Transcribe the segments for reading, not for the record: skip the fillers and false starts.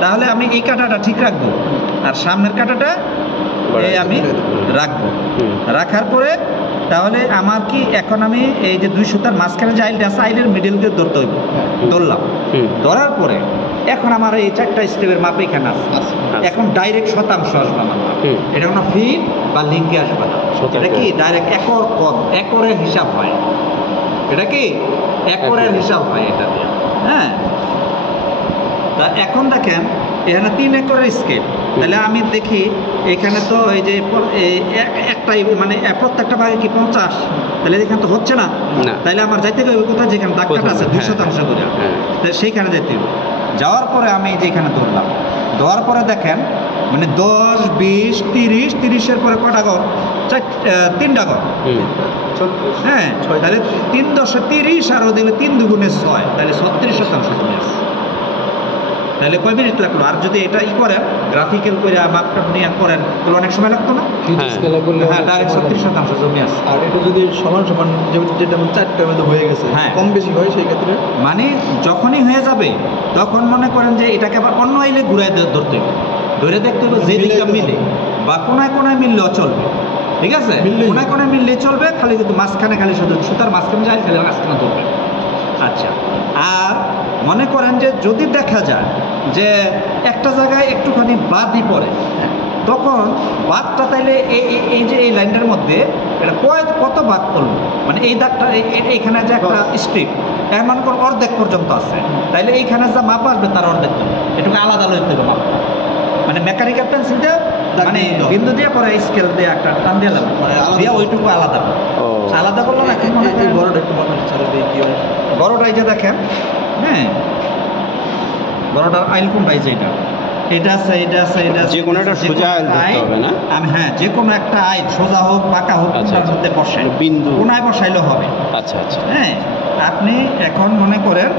তাহলে আমি এই কাঁটাটা ঠিক রাখবো, আর সামনের কাঁটাটা আমি রাখবো। রাখার পরে তাহলে আমার কি এখন আমি এই যে 2 সুতার মাঝখানে যে আইলটা আছে, আইলের মিডিল দিয়ে ধরতে হইব। ধরলাম, ধরার পরে এখন আমার এই 4টা স্টেপের মাপ এখানে আছে। এখন ডাইরেক্ট শতাংশ আসবে আমার, এটা কোনো ফিট বা লিঙ্কে আসবে না, এটা কি ডাইরেক্ট একরের হিসাব হয়, এটা কি একরের হিসাব হয় এটা দিয়ে। হ্যাঁ, তা এখন দেখেন এখানে 3 একরের স্কেল, তাহলে আমি দেখি এখানে তো এই যে একটাই মানে প্রত্যেকটা ভাগে কি 50, তাহলে এখানে তো হচ্ছে না, তাহলে আমার যাইতে হবে কোথায়, যেখানে দাগটা আছে 2% করে, সেইখানে যেতে হবে। যাওয়ার পরে আমি এই যে এখানে ধরলাম, ধরার পরে দেখেন মানে 10, 20, 30-এর পরে কটা ঘর, 3টা ঘর। হ্যাঁ, তাহলে 3 10 30 আর ওদিকে 3 2 6, তাহলে 36% জমি আছে। তাহলে কয় মিনিট লাগলো? আর যদি এটা করেন গ্রাফিক্যাল করে মাপটা নিয়ে করেন তাহলে অনেক সময় লাগতো না? হ্যাঁ, ডাইরেক্ট 36% জমি আছে। আর এটা যদি সমান যেটা 4টার মধ্যে হয়ে গেছে, হ্যাঁ, কম বেশি হয় সেই ক্ষেত্রে মানে যখনই হয়ে যাবে তখন মনে করেন যে এটাকে আবার অন্য আইলে ঘুরাই ধরতে হবে, ধরে দেখতে হবে যে দিকটা মিলে, বা কোনায় কোনায় মিললেও চলবে, ঠিক আছে? কোনায় কোনায় মিললে চলবে, খালি কিন্তু মাঝখানে খালি শুধু সুতার মাঝখানে যায়, খালি মাঝখানে ধরবে। আচ্ছা, আর মনে করেন যে যদি দেখা যায় যে একটা জায়গায় একটুখানি বাদই পড়ে, তখন বাদটা তাইলে এই যে এই লাইনটার মধ্যে এটা কত বাদ পড়লো, মানে এই দাগটা এইখানে যে একটা স্ট্রিপ এর মনে করেন অর্ধেক পর্যন্ত আছে, তাইলে এইখানে যা মাপ আসবে তার অর্ধেক এটুকু আলাদা লইতে হবে মাপ, মানে মেকানিক্যাল পেন্সিল দিয়ে মানে বিন্দু দিয়ে পরে স্কেল দিয়ে একটা টান দিয়ে লাগবে, দিয়ে ওইটুকু আলাদা আলাদা করলাম। এখন মনে করেন বড়টা একটু বড়টা এই যে দেখেন, হ্যাঁ, বড়টার আইল কোনটা, এই যে এটা আছে, এটা আছে, এটা যে কোনো একটা সোজা আইল ধরতে হবে না? আমি হ্যাঁ, যে কোনো একটা আইল সোজা হোক বাঁকা হোক তার মধ্যে বসাই, বিন্দু কোনায় বসাইলেও হবে। আচ্ছা আচ্ছা, হ্যাঁ, আপনি এখন মনে করেন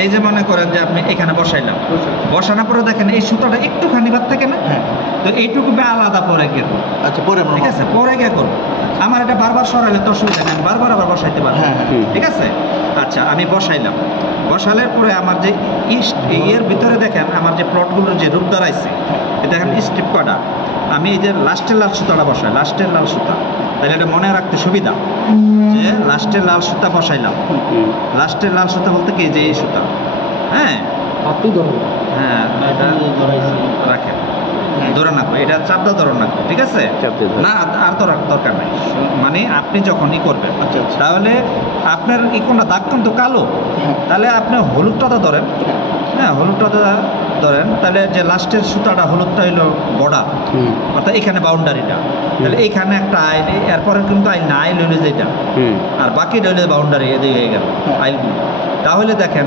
এই যে মনে করেন যে আপনি এখানে বসাইলাম, বসানোর পরে দেখেন এই সুতাটা একটুখানি বাদ থাকে না, তো এইটুকু আলাদা পরে গিয়ে করবো। আচ্ছা, পরে ঠিক আছে, পরে গিয়ে করবো। আমার এটা বারবার সরাইলে তো অসুবিধা নেই, আমি বারবার আবার বসাইতে পারবো, ঠিক আছে? আচ্ছা, আমি বসাইলাম, বসালের পরে আমার যে এর ভিতরে দেখেন আমার যে প্লটগুলোর যে রূপ দাঁড়াইছে, দেখেন স্ট্রিপ কটা, আমি এই যে লাস্টের লাল সুতাটা বসাই, লাস্টের লাল সুতা, তাহলে এটা মনে রাখতে সুবিধা যে লাস্টের লাল সুতা বসাইলাম। লাস্টের লাল সুতা বলতে কি, যে এই সুতা, হ্যাঁ, আপনি ধরুন, হ্যাঁ, এটা রাখেন, ধরে রাখবো, এটা চাপটা ধরে রাখবো, ঠিক আছে? না, আর ধরার দরকার নাই, মানে আপনি যখনই করবেন তাহলে আপনার কোনটা দাগ কিন্তু কালো, তাহলে আপনি হলুদটা তো ধরেন, হ্যাঁ, হলুদটা ধরেন, তাহলে যে লাস্টের সুতাটা হলুদটা হইলো বর্ডার, অর্থাৎ এখানে বাউন্ডারিটা, তাহলে এইখানে একটা আইল, এরপরে কিন্তু আইল না, আইল হইলে যেটা, আর বাকিটা হইলে বাউন্ডারি, এদিকে হয়ে গেল আইলগুলো। তাহলে দেখেন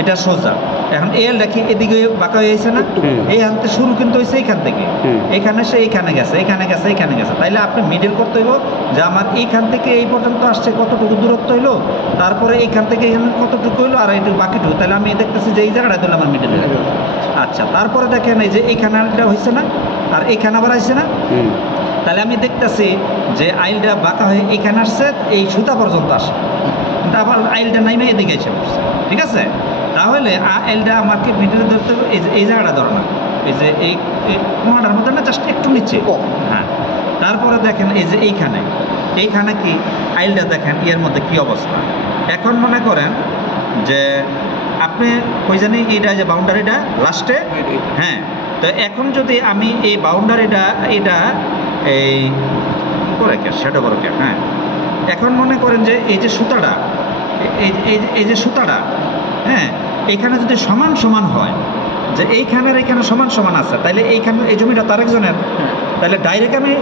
এটা সোজা, এখন এল দেখি এদিকে বাঁকা হয়েছে না, এই হাতে শুরু কিন্তু হয়েছে এইখান থেকে, এখানে সে এইখানে গেছে, এইখানে গেছে, এইখানে গেছে, তাইলে আপনি মিডিল করতে হইব যে আমার এইখান থেকে এই পর্যন্ত আসছে কতটুকু দূরত্ব হইলো, তারপরে এইখান থেকে এখানে কতটুকু হইলো, আর এইটুকু বাকিটুকু, তাহলে আমি দেখতেছি যে এই জায়গাটা দিলাম আমার মিডিল হয়ে গেল। আচ্ছা, তারপরে দেখেন এই যে এইখানে হয়েছে না, আর এইখানে আবার আসছে না, তাহলে আমি দেখতেছি যে আইলটা বাঁকা হয়ে এইখানে আসছে, এই সুতা পর্যন্ত আসে, আবার আইলটা নাইমে এদিকে এসে পড়ছে, ঠিক আছে? তাহলে আইলটা আমাকে মিডিলে ধরতে হবে, এই জায়গাটা ধরো না, এই যে এই কোনাটার মধ্যে না, জাস্ট একটু নিচে, হ্যাঁ। তারপরে দেখেন এই যে এইখানে কি আইলটা দেখেন এর মধ্যে কি অবস্থা। এখন মনে করেন যে আপনি ওই জানি এইটা যে বাউন্ডারিটা লাস্টে, হ্যাঁ, তো এখন যদি আমি এই বাউন্ডারিটা এটা এই করে কে সেটা করো কে, হ্যাঁ, এখন মনে করেন যে এই যে সুতাটা, এই যে সুতাটা, হ্যাঁ, এখানে যদি সমান সমান হয়, যে এইখানের এখানে সমান সমান আছে, তাহলে এইখানে এই জমিটা তার একজনের, তাহলে ডাইরেক্ট আমি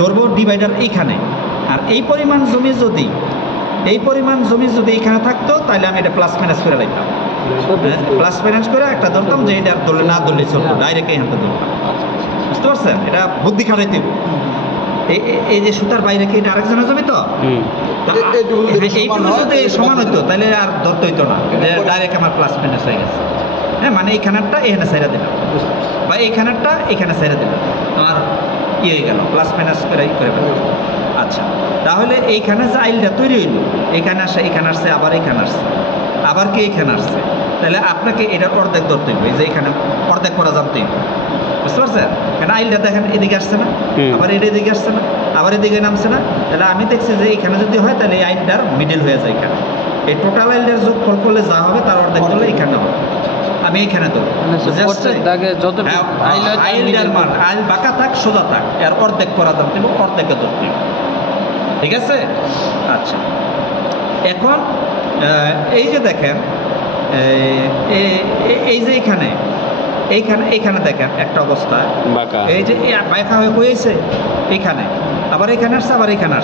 ধরবো ডিভাইডার এইখানে, আর এই পরিমাণ জমি যদি এইখানে থাকতো, তাহলে আমি এটা প্লাস মাইনাস করে রাখতাম, প্লাস মাইনাস করে একটা ধরতাম যে এটা ধরলে না ধরলে চলতো, ডাইরেক্ট এইখানটা ধরতাম, বুঝতে পারছেন? এটা বুদ্ধি খাটাইতে এই যে সুতার বাইরে কি এটা আরেকজনের জমি, তো এইটুকু যদি সমান হইতো তাহলে আর ধরতে হইতো না, যে ডাইরেক্ট আমার প্লাস মাইনাস হয়ে গেছে, হ্যাঁ, মানে এইখানেরটা এখানে সাইরা দিলাম, বা এইখানেরটা এখানে সাইরা দিলাম, আমার হয়ে গেল, প্লাস মাইনাস করে ফেললাম। আচ্ছা, তাহলে এইখানে যে আইলটা তৈরি হইলো, এখানে আসে, এখানে আসছে, আবার এখানে আসছে, আবার কি এখানে আসছে, তাহলে আপনাকে এটার অর্ধেক ধরতে হবে, এই যে এখানে অর্ধেক করা জানতে হবে, বুঝতে পারছেন? কারণ আইলটা দেখেন এদিকে আসছে না, হুম। আবার এটা এদিকে আসছে না, আবার এদিকে নামছে না, তাহলে আমি দেখছি যে এখানে যদি হয় তাহলে এই আইলটার মিডল হয়ে যায় এখানে। এই টোটাল আইলটার যোগফল করলে যা হবে তার অর্ধেক করলে এখানে হবে। আমি এখানে দেবো আইলটার মান, আইল বাঁকা থাক সোজা থাক এর অর্ধেক করা জানতে হবে, অর্ধেকে ধরতে হবে, ঠিক আছে? আচ্ছা, এখন এই যে দেখেন এই যে এখানে এইখানে দেখেন একটা অবস্থা, বাঁকা। এই যে বাঁকা হয়ে হয়েছে এখানে, আবার এখানে আসছে, আবার এখানে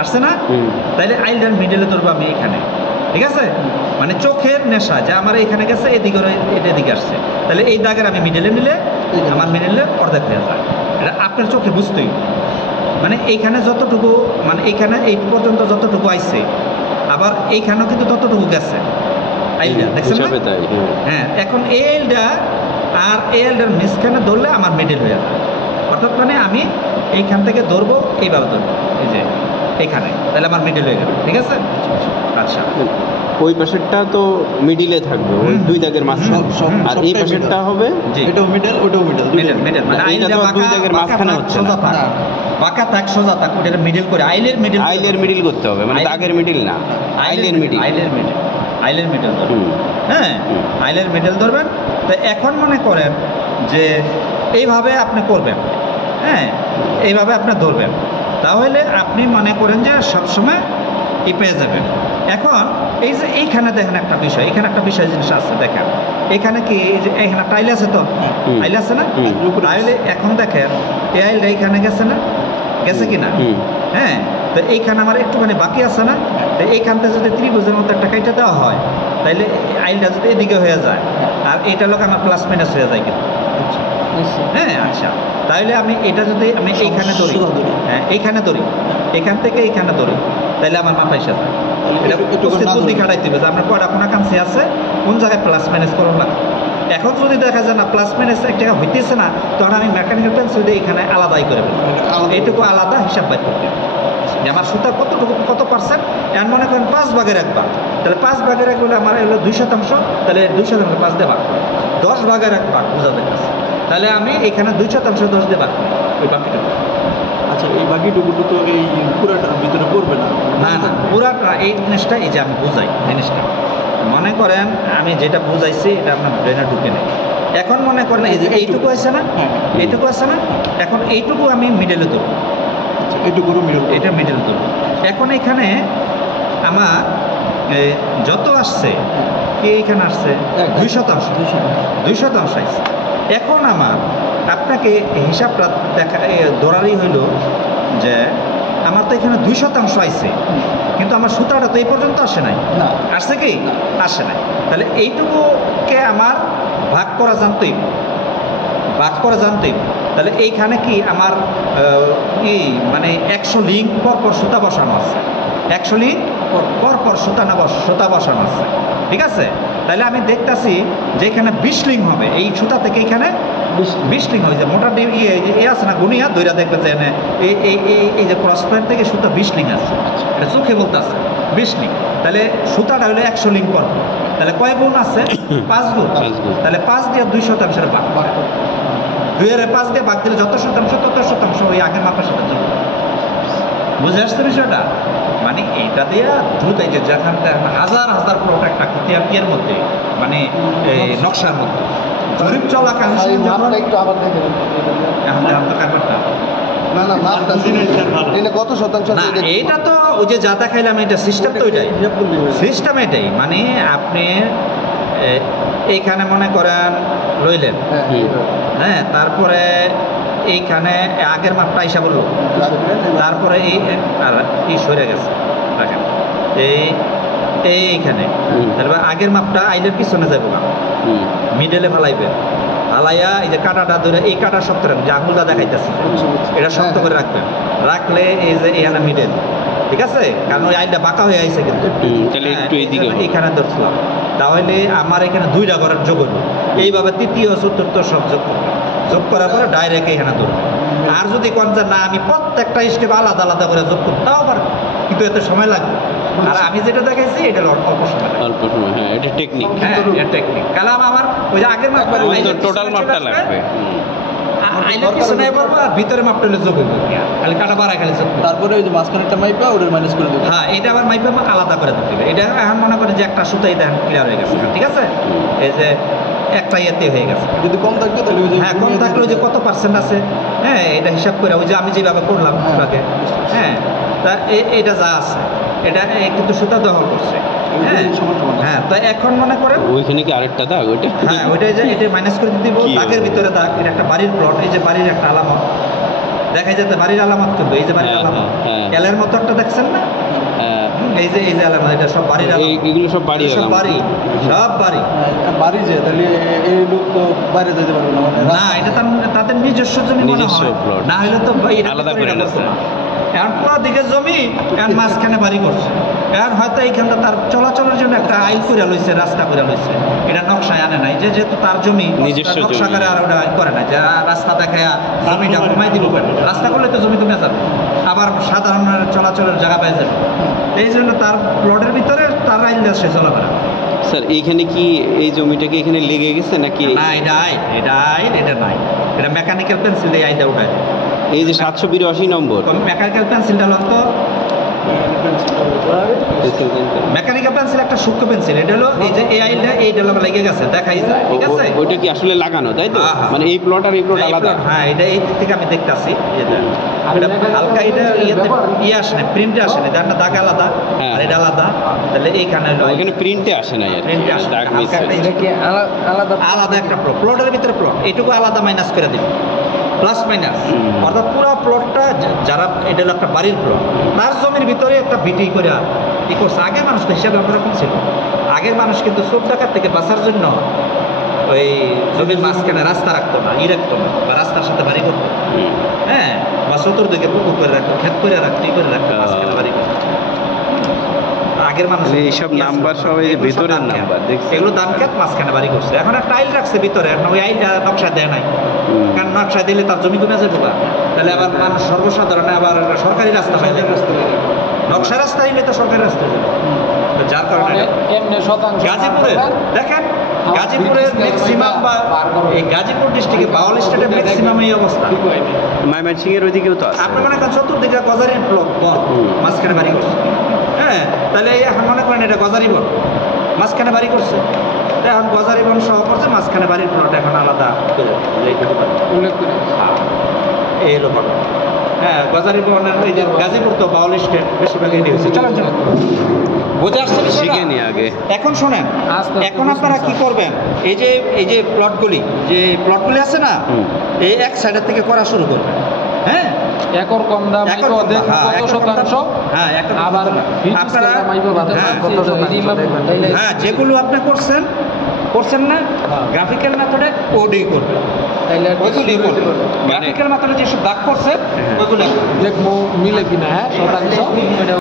আসছে না, তাইলে আইলটার মিডলে ধরবো আমি এখানে, ঠিক আছে? মানে চোখের নেশা যে আমার এখানে গেছে এদিকে এটা এদিকে আসছে, তাহলে এই দাগের আমি মিডলে নিলে আমার মিডলে অর্ধেক হয়ে যায়। এটা আপনার চোখে বুঝতেই, মানে এইখানে যতটুকু, মানে এইখানে এই পর্যন্ত যতটুকু আইছে, আবার এইখানেও কিন্তু ততটুকু গেছে আইলটা, দেখছেন না? হিসাবে তাই, হ্যাঁ, এখন এই আইলটা আর এই আইলটার মিসখানে ধরলে আমার মিডল হয়ে যাবে, অর্থাৎ মানে আমি এইখান থেকে ধরবো, এইভাবে ধরবো, এই যে এইখানে, তাহলে আমার মিডল হয়ে গেল, ঠিক আছে? আচ্ছা, ওই পাশেরটা তো মিডিলে থাকবে, ওই হুম। দুই দাগের মাঝখানে, আর এই সবটাই পাশেরটা middle। হবে জি, এটাও মিডল, ওটাও মিডল, মিডল মানে এটা আইলটা তো দুই বাঁকা দাগের বাঁকা মাঝখানে থাক, হচ্ছে সোজা না। থাক, না। বাঁকা থাক সোজা থাক, ওটা মিডল করে আইলের মিডল, আইলের মিডিল করতে হবে, মানে আইলের- দাগের মিডিল না, আইলের মিডিল। আইলের মিডল ধরবেন, হুম। হ্যাঁ, হুম। আইলের মিডল ধরবেন। তো এখন মনে করেন যে এইভাবে আপনি করবেন, হ্যাঁ, এইভাবে আপনি ধরবেন, তাহলে আপনি মনে করেন যে সবসময় পেয়ে যাবেন। এখন এই যে এইখানে দেখেন একটা বিষয়, এখানে একটা বিষয় জিনিস আছে, দেখেন এখানে কি এই যে এখানে টাইল আছে, তো হুম। টাইল আছে না, হুম। তাহলে এখন দেখেন এই আইলটা এইখানে গেছে না, গেছে কিনা, হুম। হ্যাঁ, তো এইখানে আমার একটুখানি বাকি আছে না, তো এইখানটা যদি ত্রিভুজের মতো একটা কাইটা দেওয়া হয়, তাইলে আইলটা যদি এদিকে হয়ে যায় আর এটা লোক আমার প্লাস মাইনাস হয়ে যায় কিন্তু, হ্যাঁ। আচ্ছা, তাহলে আমি এটা যদি আমি এইখানে ধরি, সোজা ধরি। হ্যাঁ এইখানে ধরি, এখান থেকে এইখানে ধরি, তাহলে আমার মাথায় এসে যায়। এটা একটু করে না বুদ্ধি ধরি। খাটাইতে হবে যে আপনার কয়টা কোনা কাছে আছে, কোন জায়গায় প্লাস মাইনাস করুন না। এখন যদি দেখা যায় না প্লাস মাইনাস এক জায়গায় হইতেছে না, তখন আমি মেকানিক্যাল পেন্সিল দিয়ে এখানে আলাদাই করে ফেলবো, আলাদা। এইটুকু আলাদা হিসাব বাইর করতে হবে যে আমার সুতার কতটুকু কত পার্সেন্ট, এর মনে করেন 5 ভাগের 1 ভাগ, তাহলে 5 ভাগের 1 হলে আমার হলো 2%, তাহলে 2% 5 দিয়ে ভাগ করি, 10 ভাগের 1 ভাগ বোঝাতে গেছে, তাহলে আমি এখানে 2% 10 দিয়ে ভাগ করি ওই বাকিটুকু। আচ্ছা, এই বাকিটুকু তো এই পুরাটার ভিতরে পড়বে না। না না, পুরাটা এই জিনিসটা, এই যে আমি বুঝাই জিনিসটা, মনে করেন আমি যেটা বুঝাইছি এটা আপনার ব্রেনে ঢুকে নেই। এখন মনে করেন এই যে এইটুকু আছে না, হ্যাঁ। এইটুকু আছে না, এখন এইটুকু আমি মিডলে দেবো, আচ্ছা, এইটুকুরও মিডল, এটা মিডল দেবো। এখন এখানে আমার যত আসছে, কি এখানে আসছে 2%, 2% আসছে। এখন আমার আপনাকে হিসাবটা দেখা ধরারই হইল যে আমার তো এখানে 2% আইছে, কিন্তু আমার সুতাটা তো এই পর্যন্ত আসে নাই, না। আসছে কি, আসে নাই, তাহলে এইটুকুকে আমার ভাগ করা জানতেই, ভাগ করা জানতেই, তাহলে এইখানে কি আমার কি মানে 100 লিঙ্ক পর সুতা বসানো আছে, 100 লিঙ্ক পর সুতা বসানো আছে, ঠিক আছে? তাহলে আমি দেখতাছি যে এখানে 20 লিঙ্ক হবে, এই সুতা থেকে এখানে 20 লিঙ্ক হয়েছে, মোটা আছে না গুনিয়া দইরা দেখবে যে এই যে ক্রস পয়েন্ট থেকে সুতা 20 লিঙ্ক আছে, এটা চোখে বলতে আছে 20 লিঙ্ক, তাহলে সুতাটা হলো 100 লিঙ্ক পর, তাহলে কয় গুণ আছে, 5 গুণ, 5 গুণ। তাহলে 5 দিয়ে 2% ভাগ, 2 এর 5 দিয়ে ভাগ দিলে যত শতাংশ তত শতাংশ ওই আগের মাপের সাথে যোগ। বুঝে আসছে বিষয়টা? মানে এইটা দিয়ে দ্রুত এই যে যেখানটা হাজার হাজার প্রোডাক্ট ইয়ের মধ্যে, মানে এই নকশার মধ্যে জরিপ চলাকালীন যখন একটু আবার দেখে নিন। এখন তো ব্যাপারটা না না মাপটা এটা কত শতাংশ না, আছে এটা? এইটা তো ওই যে যা দেখাইলাম এটা সিস্টেম তো ওইটাই, সিস্টেম এটাই, মানে আপনি এইখানে মনে করেন রইলেন, হ্যাঁ, এইভাবে। হ্যাঁ, তারপরে এইখানে আগের মাপটা হিসাব হলো, তারপরে আর সরে গেছে, দেখেন এইখানে, তারপরে আগের মাপটা আইলের পিছনে যাবো না, মিডলে ফালাইবেন, ফালাইয়া এই যে কাঁটাটা ধরে এই কাঁটা শক্ত রাখবেন, যে আঙুলটা দেখাইতেছে এটা শক্ত করে রাখবেন, রাখলে এই যে এখানে মিডল, ঠিক আছে? কারণ ওই আইলটা বাঁকা হয়ে আইছে কিন্তু, তাহলে একটু এইদিকে হবে। এখানে ধরছিলাম, তাহলে আমার এখানে 2টা ঘরের যোগ হলো, এইভাবে তৃতীয় চতুর্থ সব যোগ করবে, যোগ করার পরে ডাইরেক্ট এখানে ধরবে। আর যদি কোন যে না আমি প্রত্যেকটা স্টেপ আলাদা আলাদা করে যোগ করতে, তাও পারবে, কিন্তু এতে সময় লাগবে, আর আমি যেটা দেখাইছি এটা হলো অল্প সময় লাগে। অল্প সময়, হ্যাঁ এটা টেকনিক। হ্যাঁ এটা টেকনিক। কালাম আমার ওই যে আগের মাপ ওই তো টোটাল মাপটা লাগবে। আইনের কিছু নাই বলবো, আর ভিতরে মাপটা হলে যোগ হইব, খালি কাটা বাড়া খালি যোগ করবো। তারপরে ওই যে মাঝখানেরটা মাইপা ওটা মাইনাস করে দেবে। হ্যাঁ এটা আবার মাইপে আমাকে আলাদা করে দিতে হবে। এটা এখন মনে করেন যে একটা সুতাই দেখেন ক্লিয়ার হয়ে গেছে, ঠিক আছে, এই যে একটা ইয়েতে হয়ে গেছে। যদি কম থাকতো তাহলে ওই যে হ্যাঁ কম থাকলে ওই যে কত পার্সেন্ট আছে, হ্যাঁ এটা হিসাব করে ওই যে আমি যেভাবে করলাম আপনাকে, হ্যাঁ তা এটা যা আছে এটা কিন্তু সুতা দখল করছে, হ্যাঁ হ্যাঁ। তো এখন মনে করেন ওইখানে কি আরেকটা দাগ ওইটা? হ্যাঁ ওইটাই যে এটা মাইনাস করে দিব, কি? দাগের ভিতরে দাগ, এটা একটা বাড়ির প্লট, এই যে বাড়ির একটা আলামত দেখা যাচ্ছে, বাড়ির আলামত কিন্তু এই যে বাড়ির হ্যাঁ, আলামত হ্যাঁ। এলের মতো একটা দেখছেন না, হ্যাঁ, এই যে আলামত, এটা সব বাড়ির আলামত, এগুলো সব বাড়ি সব বাড়ি, সব বাড়ি। বাড়ি যে তাহলে এই লোক তো বাইরে যেতে পারবে না, মানে না এটা তাদের নিজস্ব জমি মনে নিজস্ব হয় plot। না হলে তো এটা আলাদা করে করে এটা নিচ্ছে। করতো না। এখন পুরো দিকে জমি, এখন মাঝখানে বাড়ি করছে, এখন হয়তো এইখানটা তার চলাচলের জন্য একটা আইল করে লইছে, রাস্তা করে লইছে, এটা নকশায় আনে নাই, যেহেতু তার জমি নিজস্ব জমি। নকশা করে আর ওটা করে না, যে রাস্তা দেখায় জমিটা কমাই দিব কেন, রাস্তা করলে তো জমি কমে যাবে, আবার সাধারণ চলাচলের জায়গা পেয়ে যাবে, এই জন্য তার প্লটের ভিতরে তার আইল দেওয়া সে চলাফেরা। স্যার এইখানে কি এই জমিটা কি এখানে লেগে গেছে নাকি? না এটা আইল, এটা নাই, এটা মেকানিক্যাল পেন্সিল দিয়ে আইলটা উঠায়। এই যে 782 নম্বর মেকানিক্যাল পেন্সিলটা হলো মেকানিক্যাল পেন্সিল একটা সূক্ষ্ম পেন্সিল, এটা হলো এই যে এই আইলটা এইটা হলো লেগে গেছে, দেখাই যায়, ঠিক আছে। ওইটা কি আসলে লাগানো তাই তো? হ্যাঁ, হ্যাঁ। মানে এই প্লট আর এই প্লট আলাদা? হ্যাঁ এটা এই দিক থেকে আমি দেখতেছি, এটা হালকা এটা ইয়ে আসে না, প্রিন্টে আসে না, যার দাগ আলাদা হ্যাঁ। আর এটা আলাদা, তাহলে এইখানে হলো ওইখানে প্রিন্টে আসে না, আর প্রিন্টে আসে দাগ মিস হালকা একটা আলাদা একটা প্লটের ভিতরে প্লট, এইটুকু আলাদা মাইনাস করে দিন, প্লাস মাইনাস, অর্থাৎ পুরো প্লটটা যারা এটা হলো একটা বাড়ির প্লট, তার জমির ভিতরে একটা বিটি করে ই করছে। আগের মানুষ তো হিসাবে অন্যরকম ছিল, আগের মানুষ কিন্তু চোর ডাকাত থেকে বাঁচার জন্য ওই জমির মাঝখানে রাস্তা রাখতো না, রাখতো না, বা রাস্তার সাথে বাড়ি করতো, হ্যাঁ, বা চতুর্দিকে পুকুর করে রাখতো, ক্ষেত করে রাখতো, ই করে রাখতো, মাঝখানে বাড়ি করতো। আগের মানুষ এইসব নাম্বার সব এই যে ভিতরের নাম্বার দেখছি, এগুলো দান খেত, মাঝখানে বাড়ি করছে। এখন একটা আইল রাখছে ভিতরে, এখন ওই আইলটা নকশা দেয় নাই, কারণ নকশা দিলে তার জমি কমে যাবে, তাহলে আবার মানুষ সর্বসাধারণে আবার সরকারি রাস্তা পাই যাবে, নকশা রাস্তা হইলে তো সরকারি রাস্তা যাবে, তো যার কারণে গাজীপুরে দেখেন, গাজীপুরের ম্যাক্সিমাম বা এই গাজীপুর ডিস্ট্রিক্টে বাউল স্টেটের ম্যাক্সিমাম এই অবস্থা। ময়মনসিংহ এর ওইদিকেও তো আছে। আপনি মনে করেন চতুর্দিকে গজারির ব্লক বন, মাঝখানে বাড়ি করছে, হ্যাঁ, তাহলে এখন মনে করেন এটা গজারি বন, মাঝখানে বাড়ি করছে, এখন গজারি বন সহ করছে, মাঝখানে বাড়ির প্লট এখন আলাদা উল্লেখ করে এই হলো ঘটনা। হ্যাঁ গজারি বনের এই যে গাজীপুর তো বাউল স্টেট বেশিরভাগ এটি হয়েছে। চলেন চলেন বুঝে আসছে বিষয়টা? শিখে নি আগে। এখন শোনেন, এখন আপনারা কি করবেন, এই যে প্লটগুলি আছে না, এই এক সাইডের থেকে করা শুরু করবেন, হ্যাঁ, একর কম দাম একর মাইপা কম দেখুন দাম, কত শতাংশ, হ্যাঁ একর কম আবার দাম। ফিট আপনারা মাইপা হ্যাঁ যেগুলো আপনি করছেন না গ্রাফিক্যাল মেথডে ওডি করবেন, ওইগুলি করবেন, গ্রাফিক্যাল মেথডে যেসব দাগ করছে ওইগুলো দেখবো মিলে কিনা, হ্যাঁ শতাংশ